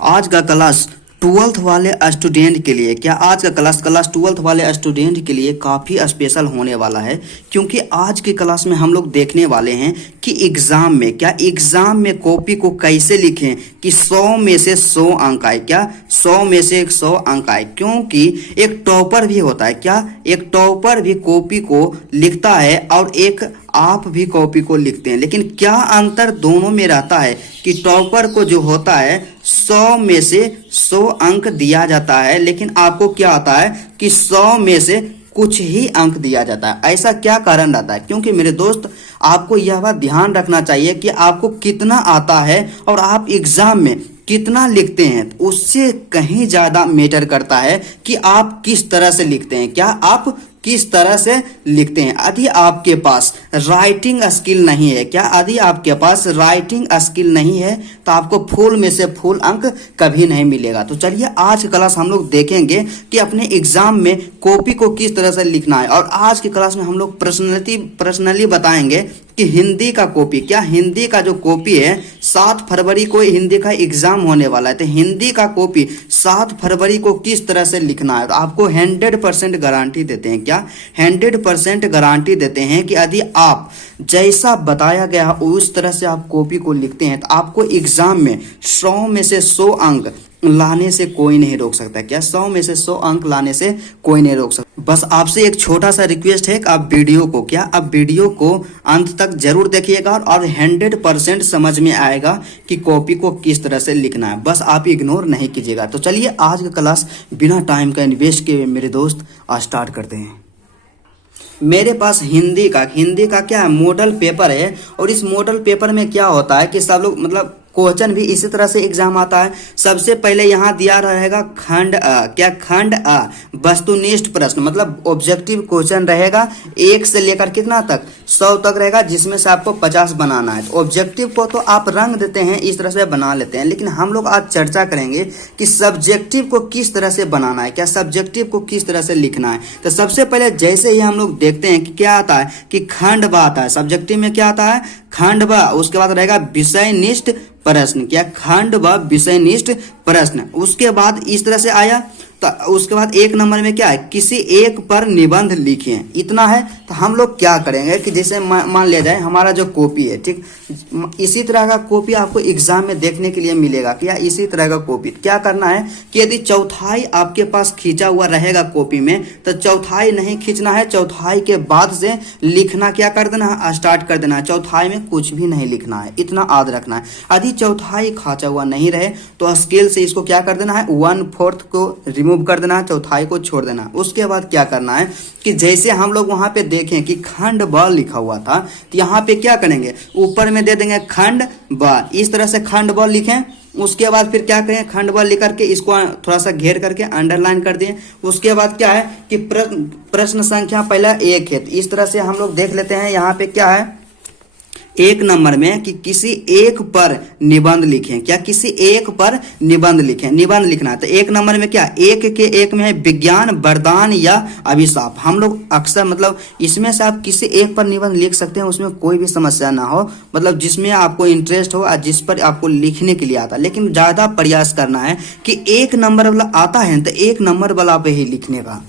आज का class twelfth वाले स्टूडेंट के लिए आज का क्लास ट्वेल्थ वाले स्टूडेंट के लिए काफ़ी स्पेशल होने वाला है, क्योंकि आज की क्लास में हम लोग देखने वाले हैं कि एग्ज़ाम में कॉपी को कैसे लिखें कि 100 में से 100 अंक आए। 100 में से 100 अंक आए, क्योंकि एक टॉपर भी होता है। एक टॉपर भी कॉपी को लिखता है और एक आप भी कॉपी को लिखते हैं, लेकिन क्या अंतर दोनों में रहता है कि टॉपर को जो होता है 100 में से 100 अंक दिया जाता है, लेकिन आपको क्या आता है कि 100 में से कुछ ही अंक दिया जाता है। ऐसा क्या कारण रहता है? क्योंकि मेरे दोस्त, आपको यह बात ध्यान रखना चाहिए कि आपको कितना आता है और आप एग्जाम में कितना लिखते हैं, उससे कहीं ज़्यादा मैटर करता है कि आप किस तरह से लिखते हैं। आप किस तरह से लिखते हैं। यदि आपके पास राइटिंग स्किल नहीं है, यदि आपके पास राइटिंग स्किल नहीं है तो आपको फुल में से फुल अंक कभी नहीं मिलेगा। तो चलिए आज की क्लास हम लोग देखेंगे कि अपने एग्जाम में कॉपी को किस तरह से लिखना है, और आज की क्लास में हम लोग पर्सनली बताएंगे कि हिंदी का कॉपी, हिंदी का जो कॉपी है 7 फरवरी को हिंदी का एग्जाम होने वाला है, तो हिंदी का कॉपी 7 फरवरी को किस तरह से लिखना है। तो आपको 100% गारंटी देते हैं। 100% गारंटी देते हैं कि यदि आप जैसा बताया गया उस तरह से आप कॉपी को लिखते हैं तो आपको एग्जाम में 100 में से 100 अंक लाने से कोई नहीं रोक सकता। 100 में से 100 अंक लाने से कोई नहीं रोक सकता। बस आपसे एक छोटा सा रिक्वेस्ट है कि आप वीडियो को अंत तक जरूर देखिएगा और 100% समझ में आएगा कि कॉपी को किस तरह से लिखना है। बस आप इग्नोर नहीं कीजिएगा। तो चलिए आज का क्लास बिना टाइम का इन्वेस्ट किए मेरे दोस्त स्टार्ट करते हैं। मेरे पास हिंदी का क्या है, मॉडल पेपर है, और इस मॉडल पेपर में क्या होता है कि सब लोग क्वेश्चन भी इसी तरह से एग्जाम आता है। सबसे पहले यहाँ दिया रहेगा खंड अ वस्तुनिष्ठ प्रश्न, मतलब ऑब्जेक्टिव क्वेश्चन रहेगा 1 से लेकर कितना तक 100 तक रहेगा, जिसमें से आपको 50 बनाना है। तो ऑब्जेक्टिव को तो आप रंग देते हैं, इस तरह से बना लेते हैं, लेकिन हम लोग आज चर्चा करेंगे कि सब्जेक्टिव को किस तरह से बनाना है, सब्जेक्टिव को किस तरह से लिखना है। तो सबसे पहले जैसे ही हम लोग देखते हैं कि क्या आता है कि खंड ब आता है। सब्जेक्टिव में क्या आता है, खंड ब। उसके बाद रहेगा विषयनिष्ठ प्रश्न, खंड व विषयनिष्ठ प्रश्न। उसके बाद इस तरह से आया, तो उसके बाद 1 नंबर में क्या है, किसी एक पर निबंध लिखें, इतना है। तो हम लोग क्या करेंगे कि जैसे मान लिया जाए हमारा जो कॉपी है, ठीक, इसी तरह का कॉपी आपको एग्जाम में देखने के लिए मिलेगा। इसी तरह का कॉपी क्या करना है कि यदि चौथाई आपके पास खींचा हुआ रहेगा कॉपी में, तो चौथाई नहीं खींचना है, चौथाई के बाद से लिखना क्या कर देना है, स्टार्ट कर देना है। चौथाई में कुछ भी नहीं लिखना है, इतना याद रखना है। यदि चौथाई खींचा हुआ नहीं रहे तो स्केल से इसको क्या कर देना है, 1/4 को रिमूव कर देना है, चौथाई को छोड़ देना। उसके बाद क्या करना है कि जैसे हम लोग वहां पे देखें कि खंड ब लिखा हुआ था, तो यहाँ पे क्या करेंगे, ऊपर में दे देंगे खंड ब, इस तरह से खंड ब लिखें। उसके बाद फिर क्या करें, खंड ब लिख करके इसको थोड़ा सा घेर करके अंडरलाइन कर दिए। उसके बाद क्या है कि प्रश्न संख्या पहला 1 है, इस तरह से हम लोग देख लेते हैं। यहाँ पे क्या है 1 नंबर में कि किसी एक पर निबंध लिखें, किसी एक पर निबंध लिखें, निबंध लिखना है। तो 1 नंबर में क्या, 1 के 1 में है विज्ञान वरदान या अभिशाप। हम लोग अक्सर इसमें से आप किसी एक पर निबंध लिख सकते हैं, उसमें कोई भी समस्या ना हो, जिसमें आपको इंटरेस्ट हो, जिस पर आपको लिखने के लिए आता है। लेकिन ज्यादा प्रयास करना है कि 1 नंबर वाला आता है तो 1 नंबर वाला पे ही लिखने का।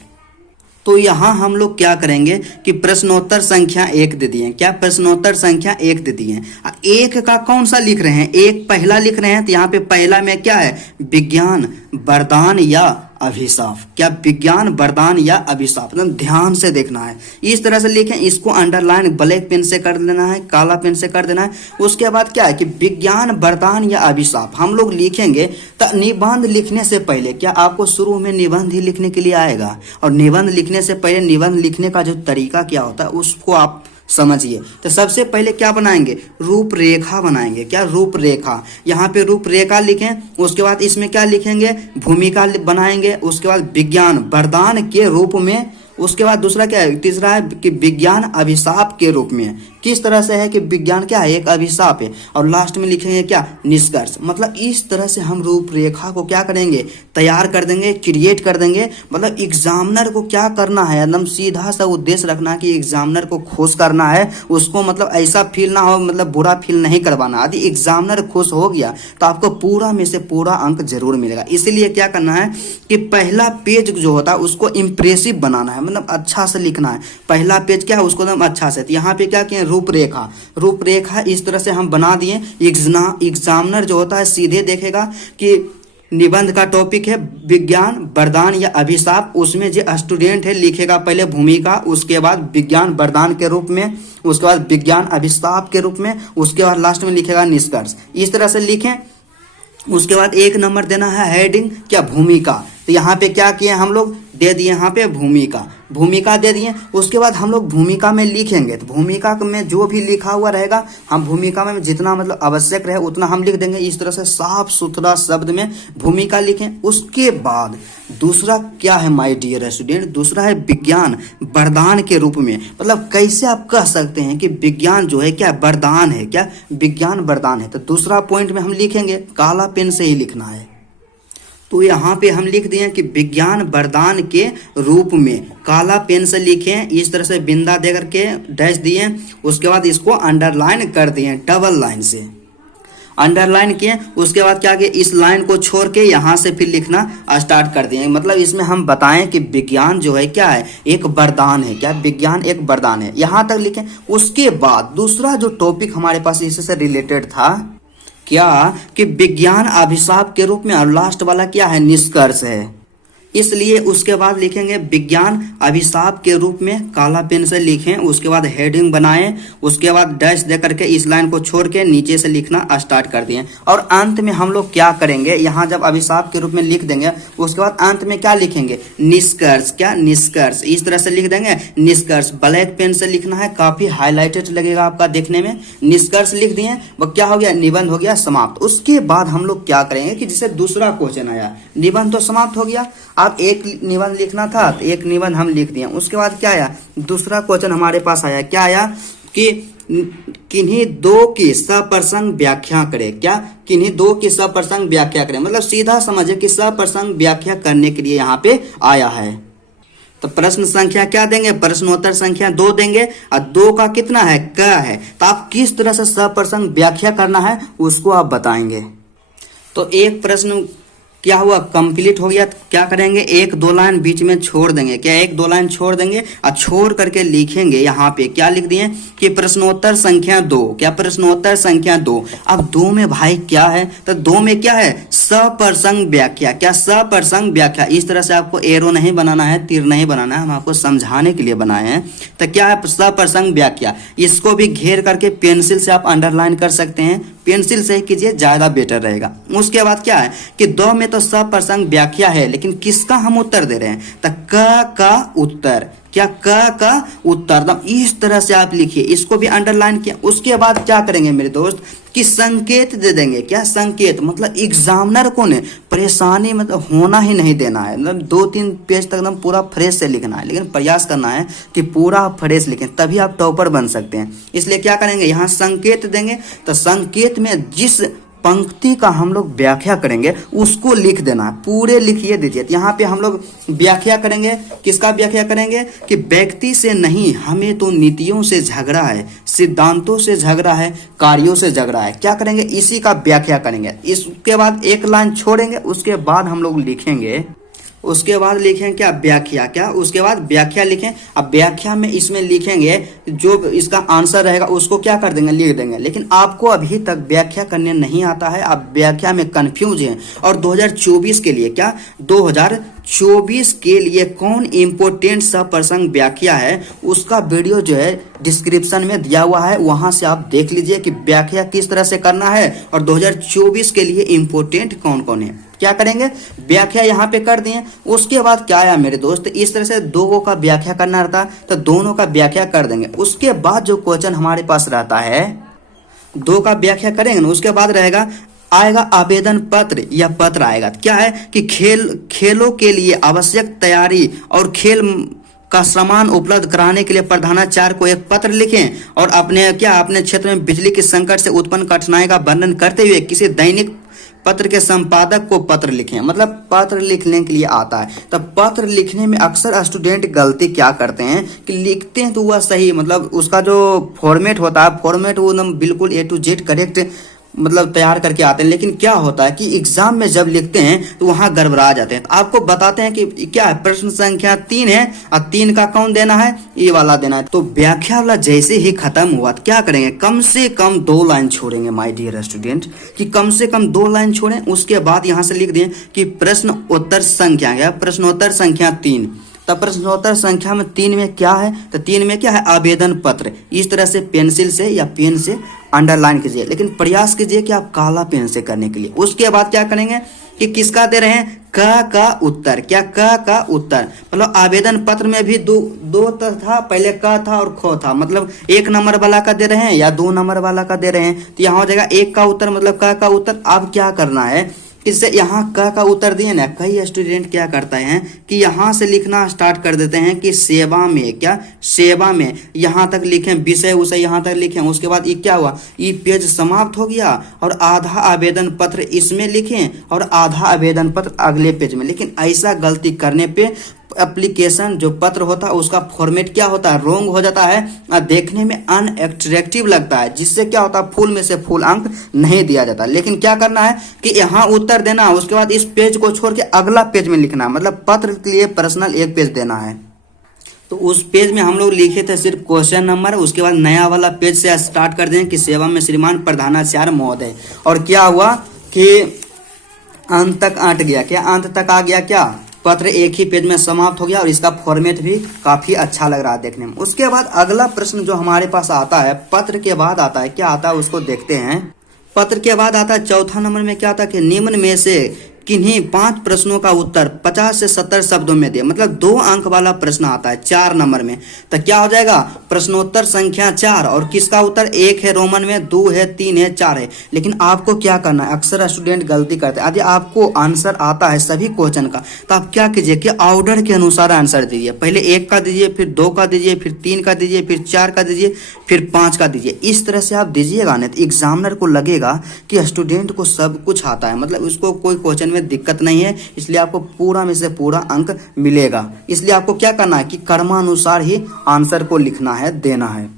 तो यहाँ हम लोग क्या करेंगे कि प्रश्नोत्तर संख्या 1 दे दिए। प्रश्नोत्तर संख्या 1 दे दिए। 1 का कौन सा लिख रहे हैं, 1 पहला लिख रहे हैं, तो यहाँ पे पहला में क्या है, विज्ञान वरदान या अभिशाप। विज्ञान वरदान या अभिशाप, ध्यान से देखना है। इस तरह से लिखें, इसको अंडरलाइन ब्लैक पेन से कर देना है, काला पेन से कर देना है। उसके बाद क्या है कि विज्ञान वरदान या अभिशाप हम लोग लिखेंगे। तो निबंध लिखने से पहले आपको शुरू में निबंध ही लिखने के लिए आएगा, और निबंध लिखने से पहले निबंध लिखने का जो तरीका क्या होता है उसको आप समझिए। तो सबसे पहले क्या बनाएंगे, रूपरेखा बनाएंगे। रूपरेखा, यहाँ पे रूपरेखा लिखें। उसके बाद इसमें क्या लिखेंगे, भूमिका बनाएंगे। उसके बाद विज्ञान वरदान के रूप में उसके बाद दूसरा क्या है, तीसरा है कि विज्ञान अभिशाप के रूप में। किस तरह से है कि विज्ञान क्या है, एक अभिशाप है। और लास्ट में लिखेंगे क्या, निष्कर्ष। मतलब इस तरह से हम रूपरेखा को क्या करेंगे, तैयार कर देंगे, क्रिएट कर देंगे। मतलब एग्जामिनर को क्या करना है, एकदम सीधा सा उद्देश्य रखना कि एग्जामिनर को खुश करना है, उसको मतलब ऐसा फील ना हो, मतलब बुरा फील नहीं करवाना। यदि एग्जामिनर खुश हो गया तो आपको पूरा में से पूरा अंक जरूर मिलेगा। इसीलिए क्या करना है कि पहला पेज जो होता है उसको इंप्रेसिव बनाना है, मतलब अच्छा से लिखना है। पहला पेज क्या है, उसको एकदम अच्छा से। तो यहाँ पे क्या किए, रूपरेखा। रूपरेखा इस तरह से हम बना दिए। एग्जामिनर जो होता है सीधे देखेगा कि निबंध का टॉपिक है विज्ञान वरदान या अभिशाप। उसमें जो स्टूडेंट है लिखेगा पहले भूमिका, उसके बाद विज्ञान वरदान के रूप में, उसके बाद विज्ञान अभिशाप के रूप में, उसके बाद लास्ट में लिखेगा निष्कर्ष। इस तरह से लिखें। उसके बाद 1 नंबर देना है हेडिंग, क्या, भूमिका। तो यहाँ पे क्या किए हम लोग, दे दिए यहाँ पे भूमिका, भूमिका दे दिए। उसके बाद हम लोग भूमिका में लिखेंगे, तो भूमिका में जो भी लिखा हुआ रहेगा हम भूमिका में जितना मतलब आवश्यक रहे उतना हम लिख देंगे। इस तरह से साफ सुथरा शब्द में भूमिका लिखें। उसके बाद दूसरा क्या है माय डियर स्टूडेंट, दूसरा है विज्ञान वरदान के रूप में। मतलब कैसे आप कह सकते हैं कि विज्ञान जो है क्या वरदान है, क्या विज्ञान वरदान है। तो दूसरा पॉइंट में हम लिखेंगे, काला पेन से ही लिखना है। तो यहाँ पे हम लिख दिए कि विज्ञान वरदान के रूप में, काला पेन से लिखें। इस तरह से बिंदा दे करके डैश दिए। उसके बाद इसको अंडरलाइन कर दिए, डबल लाइन से अंडरलाइन किए। उसके बाद क्या किए, इस लाइन को छोड़ के यहाँ से फिर लिखना स्टार्ट कर दिए। मतलब इसमें हम बताएं कि विज्ञान जो है क्या है, एक वरदान है। क्या, विज्ञान एक वरदान है, यहाँ तक लिखें। उसके बाद दूसरा जो टॉपिक हमारे पास इससे रिलेटेड था क्या, कि विज्ञान अभिशाप के रूप में, और लास्ट वाला क्या है, निष्कर्ष है। इसलिए उसके बाद लिखेंगे विज्ञान अभिशाप के रूप में, काला पेन से लिखें। उसके बाद हेडिंग बनाएं। उसके बाद डैश दे करके इस लाइन को छोड़ के नीचे से लिखना स्टार्ट कर दिए। और अंत में हम लोग क्या करेंगे, यहाँ जब अभिशाप के रूप में लिख देंगे उसके बाद अंत में क्या लिखेंगे, निष्कर्ष। क्या, निष्कर्ष। इस तरह से लिख देंगे निष्कर्ष। ब्लैक पेन से लिखना है, काफी हाईलाइटेड लगेगा आपका देखने में। निष्कर्ष लिख दिए, वो क्या हो गया, निबंध हो गया समाप्त। उसके बाद हम लोग क्या करेंगे कि जैसे दूसरा क्वेश्चन आया, निबंध तो समाप्त हो गया। अब एक निबंध लिखना था तो एक निबंध हम लिख दिए। उसके बाद क्या आया, दूसरा क्वेश्चन हमारे पास आया, क्या आया कि किन्हीं दो की सप्रसंग व्याख्या करें। क्या, किन्हीं दो की सप्रसंग व्याख्या करें। मतलब सीधा समझे कि सप्रसंग व्याख्या करने के लिए यहाँ पे आया है। तो प्रश्न संख्या क्या देंगे, प्रश्नोत्तर संख्या 2 देंगे। और 2 का कितना है, क है। तो आप किस तरह से सप्रसंग व्याख्या करना है उसको आप बताएंगे। तो एक प्रश्न क्या हुआ, कंप्लीट हो गया। तो क्या करेंगे, 1-2 लाइन बीच में छोड़ देंगे। क्या, 1-2 लाइन छोड़ देंगे और छोड़ करके लिखेंगे यहाँ पे क्या लिख दिए कि प्रश्नोत्तर संख्या 2। क्या, प्रश्नोत्तर संख्या 2। अब 2 में भाई क्या है, तो 2 में क्या है, सप्रसंग व्याख्या। क्या, सप्रसंग व्याख्या। इस तरह से आपको एरो नहीं बनाना है, तीर नहीं बनाना है, हम आपको समझाने के लिए बनाए हैं। तो क्या है, सप्रसंग व्याख्या। इसको भी घेर करके पेंसिल से आप अंडरलाइन कर सकते हैं, पेंसिल से ही कीजिए, ज्यादा बेटर रहेगा। उसके बाद क्या है कि 2 में तो सप्रसंग व्याख्या है, लेकिन किसका हम उत्तर दे रहे हैं, तो क का उत्तर। क्या, क का उत्तर। दम इस तरह से आप लिखिए, इसको भी अंडरलाइन किया। उसके बाद क्या करेंगे मेरे दोस्त कि संकेत दे देंगे। क्या, संकेत। मतलब एग्जामिनर को ने परेशानी मतलब होना ही नहीं देना है। मतलब 2-3 पेज तक एकदम पूरा फ्रेश से लिखना है, लेकिन प्रयास करना है कि पूरा फ्रेश लिखें, तभी आप टॉपर बन सकते हैं। इसलिए क्या करेंगे, यहाँ संकेत देंगे। तो संकेत में जिस पंक्ति का हम लोग व्याख्या करेंगे उसको लिख देना है, पूरे लिखिए दीजिए। यहाँ पे हम लोग व्याख्या करेंगे, किसका व्याख्या करेंगे कि व्यक्ति से नहीं, हमें तो नीतियों से झगड़ा है, सिद्धांतों से झगड़ा है, कार्यों से झगड़ा है। क्या करेंगे, इसी का व्याख्या करेंगे। इसके बाद 1 लाइन छोड़ेंगे। उसके बाद हम लोग लिखेंगे, उसके बाद लिखें क्या, व्याख्या। क्या, उसके बाद व्याख्या लिखें। अब व्याख्या में इसमें लिखेंगे जो इसका आंसर रहेगा उसको क्या कर देंगे, लिख देंगे। लेकिन आपको अभी तक व्याख्या करने नहीं आता है, आप व्याख्या में कंफ्यूज हैं। और 2024 के लिए, क्या 2024 के लिए कौन इम्पोर्टेंट सप्रसंग व्याख्या है, उसका वीडियो जो है डिस्क्रिप्शन में दिया हुआ है, वहां से आप देख लीजिए कि व्याख्या किस तरह से करना है और 2024 के लिए इम्पोर्टेंट कौन कौन है। क्या करेंगे, व्याख्या यहाँ पे कर दिए। उसके बाद क्या आया मेरे दोस्त, इस तरह से 2 का व्याख्या करना रहता तो दोनों का व्याख्या कर देंगे। उसके बाद जो क्वेश्चन हमारे पास रहता है, 2 का व्याख्या करेंगे ना, उसके बाद रहेगा आएगा आवेदन पत्र या पत्र आएगा। क्या है कि खेलों के लिए आवश्यक तैयारी और का सामान उपलब्ध कराने के लिए प्रधानाचार्य को एक पत्र लिखें और अपने क्षेत्र में बिजली के संकट से उत्पन्न कठिनाई का वर्णन करते हुए किसी दैनिक पत्र के संपादक को पत्र लिखें। मतलब पत्र लिखने के लिए आता है। तो पत्र लिखने में अक्सर स्टूडेंट गलती क्या करते हैं कि लिखते हैं तो वह सही, मतलब उसका जो फॉर्मेट होता है, फॉर्मेट वो एकदम बिल्कुल A to Z करेक्ट मतलब तैयार करके आते हैं, लेकिन क्या होता है कि एग्जाम में जब लिखते हैं तो वहां गड़बड़ा जाते हैं। तो आपको बताते हैं कि क्या है, प्रश्न संख्या 3 है और 3 का कौन देना है, ये वाला देना है। तो व्याख्या वाला जैसे ही खत्म हुआ तो क्या करेंगे, कम से कम 2 लाइन छोड़ेंगे माय डियर स्टूडेंट, कि कम से कम 2 लाइन छोड़ें। उसके बाद यहाँ से लिख दें कि प्रश्न उत्तर संख्या क्या, प्रश्नोत्तर संख्या 3। तब प्रश्नोत्तर संख्या में 3 में क्या है, तो 3 में क्या है, आवेदन पत्र। इस तरह से पेंसिल से या पेन से अंडरलाइन कीजिए, लेकिन प्रयास कीजिए कि आप काला पेन से करने के लिए। उसके बाद क्या करेंगे कि किसका दे रहे हैं, क का उत्तर। क्या, क का उत्तर, मतलब आवेदन पत्र में भी दो था, पहले क था और ख था, मतलब 1 नंबर वाला का दे रहे हैं या 2 नंबर वाला का दे रहे हैं। तो यहाँ हो जाएगा 1 का उत्तर, मतलब क का उत्तर। अब क्या करना है, इससे यहाँ क का उत्तर दिए ना, कई स्टूडेंट क्या करते हैं कि यहाँ से लिखना स्टार्ट कर देते हैं कि सेवा में, क्या सेवा में, यहाँ तक लिखें, विषय उसे यहाँ तक लिखें। उसके बाद ये क्या हुआ, ये पेज समाप्त हो गया और आधा आवेदन पत्र इसमें लिखें और आधा आवेदन पत्र अगले पेज में। लेकिन ऐसा गलती करने पे एप्लीकेशन जो पत्र होता है उसका फॉर्मेट क्या होता है, रॉन्ग हो जाता है और देखने में अनएट्रैक्टिव लगता है, जिससे क्या होता है, फुल में से फुल अंक नहीं दिया जाता। लेकिन क्या करना है कि यहाँ उत्तर देना है, उसके बाद इस पेज को छोड़ के अगला पेज में लिखना है। मतलब पत्र के लिए पर्सनल 1 पेज देना है। तो उस पेज में हम लोग लिखे थे सिर्फ क्वेश्चन नंबर, उसके बाद नया वाला पेज से स्टार्ट कर दें कि सेवा में श्रीमान प्रधानाचार्य महोदय। और क्या हुआ कि अंत तक अट गया, क्या अंत तक आ गया, क्या पत्र एक ही पेज में समाप्त हो गया और इसका फॉर्मेट भी काफी अच्छा लग रहा है देखने में। उसके बाद अगला प्रश्न जो हमारे पास आता है, पत्र के बाद आता है, क्या आता है उसको देखते हैं। पत्र के बाद आता है 4था नंबर में, क्या आता है कि निम्न में से किन्हीं 5 प्रश्नों का उत्तर 50 से 70 शब्दों में दे। मतलब 2 अंक वाला प्रश्न आता है 4 नंबर में। तो क्या हो जाएगा, प्रश्नोत्तर संख्या 4 और किसका उत्तर 1 है रोमन में, 2 है, 3 है, 4 है। लेकिन आपको क्या करना है, अक्सर स्टूडेंट गलती करते हैं। यदि आपको आंसर आता है सभी क्वेश्चन का तो आप क्या कीजिए कि ऑर्डर के अनुसार आंसर दीजिए। पहले 1 का दीजिए, फिर 2 का दीजिए, फिर 3 का दीजिए, फिर 4 का दीजिए, फिर 5 का दीजिए। इस तरह से आप दीजिएगा नहीं तो एग्जामिनर को लगेगा कि स्टूडेंट को सब कुछ आता है, मतलब उसको कोई क्वेश्चन में दिक्कत नहीं है, इसलिए आपको पूरा में से पूरा अंक मिलेगा। इसलिए आपको क्या करना है कि क्रमानुसार ही आंसर को लिखना है, देना है।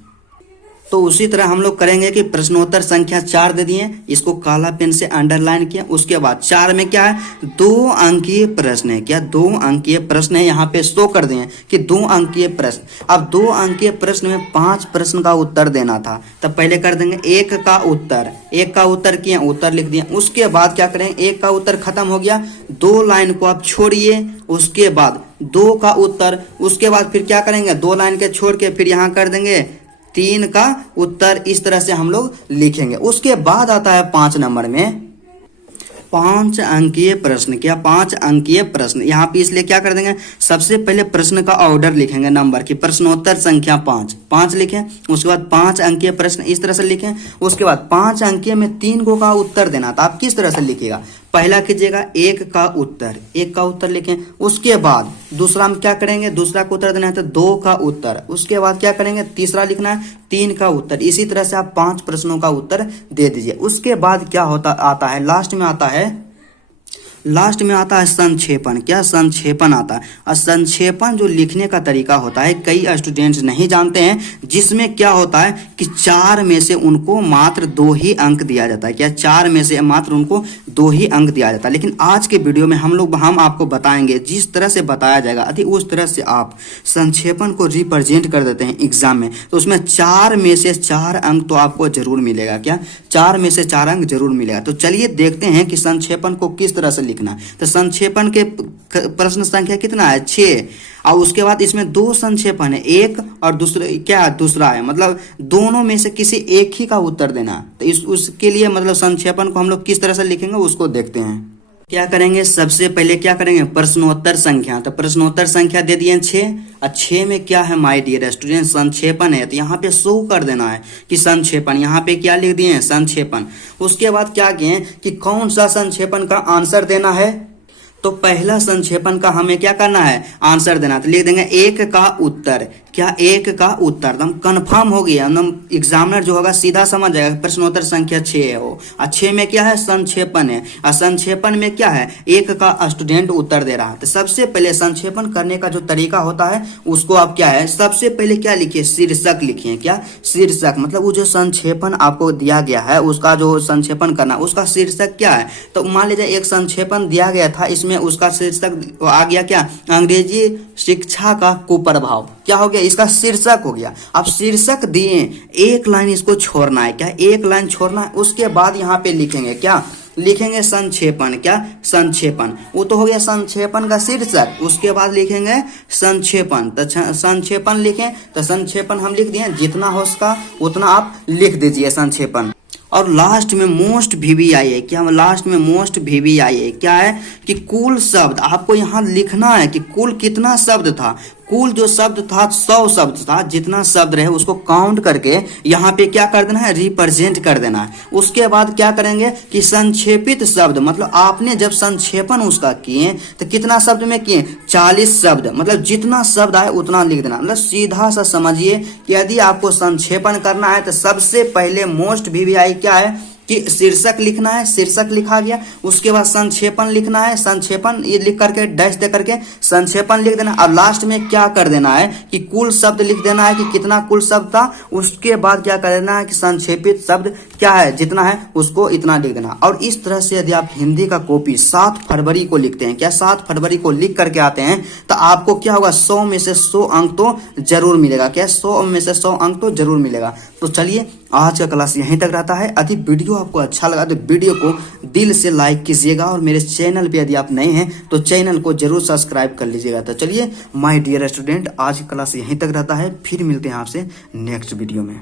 तो उसी तरह हम लोग करेंगे कि प्रश्नोत्तर संख्या 4 दे दिए, इसको काला पेन से अंडरलाइन किया। उसके बाद 4 में क्या है, 2 अंकीय प्रश्न है। क्या, 2 अंकीय प्रश्न है, यहाँ पे शो कर दिए कि 2 अंकीय प्रश्न। अब 2 अंकीय प्रश्न में 5 प्रश्न का उत्तर देना था, तब पहले कर देंगे 1 का उत्तर। 1 का उत्तर किए, उत्तर लिख दिए। उसके बाद क्या करें, 1 का उत्तर खत्म हो गया, 2 लाइन को आप छोड़िए, उसके बाद 2 का उत्तर। उसके बाद फिर क्या करेंगे, 2 लाइन के छोड़ के फिर यहाँ कर देंगे 3 का उत्तर। इस तरह से हम लोग लिखेंगे। उसके बाद आता है 5 नंबर में 5 अंकीय प्रश्न। क्या, 5 अंकीय प्रश्न। यहाँ पे इसलिए क्या कर देंगे, सबसे पहले प्रश्न का ऑर्डर लिखेंगे नंबर की, प्रश्नोत्तर संख्या 5 लिखें। उसके बाद 5 अंकीय प्रश्न इस तरह से लिखें। उसके बाद 5 अंकीय में 3 को का उत्तर देना था। आप किस तरह से लिखिएगा, पहला कीजिएगा 1 का उत्तर, 1 का उत्तर लिखें। उसके बाद दूसरा हम क्या करेंगे, दूसरा का उत्तर देना है तो 2 का उत्तर। उसके बाद क्या करेंगे, तीसरा लिखना है 3 का उत्तर। इसी तरह से आप 5 प्रश्नों का उत्तर दे दीजिए। उसके बाद क्या होता आता है, लास्ट में आता है संक्षेपण। क्या, संक्षेपण आता है। और संक्षेपण जो लिखने का तरीका होता है कई स्टूडेंट्स नहीं जानते हैं, जिसमें क्या होता है कि 4 में से उनको मात्र 2 ही अंक दिया जाता है। क्या, 4 में से मात्र उनको 2 ही अंक दिया जाता है। लेकिन आज के वीडियो में हम आपको बताएंगे, जिस तरह से बताया जाएगा यदि उस तरह से आप संक्षेपण को रिप्रेजेंट कर देते हैं एग्जाम में, तो उसमें 4 में से 4 अंक तो आपको जरूर मिलेगा। क्या, 4 में से 4 अंक जरूर मिलेगा। तो चलिए देखते हैं कि संक्षेपण को किस तरह से लिखना। तो संक्षेपण के प्रश्न संख्या कितना है, 6। और उसके बाद इसमें 2 संक्षेपण है, एक और दूसरा है, मतलब दोनों में से किसी एक ही का उत्तर देना। तो उसके लिए मतलब संक्षेपण को हम लोग किस तरह से लिखेंगे उसको देखते हैं। क्या करेंगे, सबसे पहले क्या करेंगे, प्रश्नोत्तर संख्या। तो प्रश्नोत्तर संख्या दे दिए 6 और 6 में क्या है माय डियर स्टूडेंट, संक्षेपण है। तो यहाँ पे शो कर देना है कि संक्षेपण, यहाँ पे क्या लिख दिए हैं, संक्षेपण। उसके बाद क्या किए कि कौन सा संक्षेपण का आंसर देना है, तो पहला संक्षेपण का हमें क्या करना है, आंसर देना। तो लिख देंगे 1 का उत्तर, क्या 1 का उत्तर, एकदम कंफर्म हो गया, एकदम एग्जामिनर जो होगा सीधा समझ जाएगा प्रश्नोत्तर संख्या 6 है वो। 6 में क्या है, संक्षेपण है, और संक्षेपण में क्या है, 1 का स्टूडेंट उत्तर दे रहा है। तो सबसे पहले संक्षेपण करने का जो तरीका होता है उसको आप क्या है, सबसे पहले क्या लिखिए, शीर्षक लिखिए। क्या शीर्षक, मतलब वो जो संक्षेपण आपको दिया गया है उसका जो संक्षेपण करना उसका शीर्षक क्या है। तो मान लीजिए एक संक्षेपण दिया गया था, इसमें उसका शीर्षक आ गया क्या, अंग्रेजी शिक्षा का कुप्रभाव, क्या हो गया, इसका शीर्षक हो गया। अब शीर्षक दिए, एक लाइन इसको छोड़ना है, क्या एक लाइन छोड़ना है। उसके बाद यहाँ पे लिखेंगे क्या, लिखेंगे संक्षेपण, क्या संक्षेपण, वो तो हो गया संक्षेपण का शीर्षक। उसके बाद लिखेंगे संक्षेपण, तो संक्षेपण लिखें, तो संक्षेपण हम लिख दिए, जितना हो उसका उतना आप लिख दीजिए संक्षेपण। और लास्ट में मोस्ट VVI है, क्या लास्ट में मोस्ट VVI है, क्या है कि कुल शब्द आपको यहाँ लिखना है कि कुल कितना शब्द था। कुल जो शब्द था 100 शब्द था, जितना शब्द रहे उसको काउंट करके यहाँ पे क्या कर देना है, रिप्रेजेंट कर देना है। उसके बाद क्या करेंगे कि संक्षेपित शब्द, मतलब आपने जब संक्षेपण उसका किए तो कितना शब्द में किए, 40 शब्द, मतलब जितना शब्द आए उतना लिख देना। मतलब सीधा सा समझिए कि यदि आपको संक्षेपण करना है तो सबसे पहले मोस्ट VVI क्या है कि शीर्षक लिखना है, शीर्षक लिखा गया। उसके बाद संक्षेपण लिखना है, संक्षेपण ये लिख करके डैश दे करके संक्षेपण लिख देना। और लास्ट में क्या कर देना है कि कुल शब्द लिख देना है कि कितना कुल शब्द था। उसके बाद क्या कर देना है कि संक्षेपित शब्द क्या है, जितना है उसको इतना लिख देना। और इस तरह से यदि आप हिंदी का कॉपी 7 फरवरी को लिखते हैं, क्या 7 फरवरी को लिख करके आते हैं, तो आपको क्या होगा, 100 में से 100 अंक तो जरूर मिलेगा। क्या 100 में से 100 अंक तो जरूर मिलेगा। तो चलिए आज का क्लास यहीं तक रहता है। यदि वीडियो आपको अच्छा लगा तो वीडियो को दिल से लाइक कीजिएगा, और मेरे चैनल पे यदि आप नए हैं तो चैनल को जरूर सब्सक्राइब कर लीजिएगा। तो चलिए माय डियर स्टूडेंट, आज की क्लास यहीं तक रहता है, फिर मिलते हैं आपसे नेक्स्ट वीडियो में।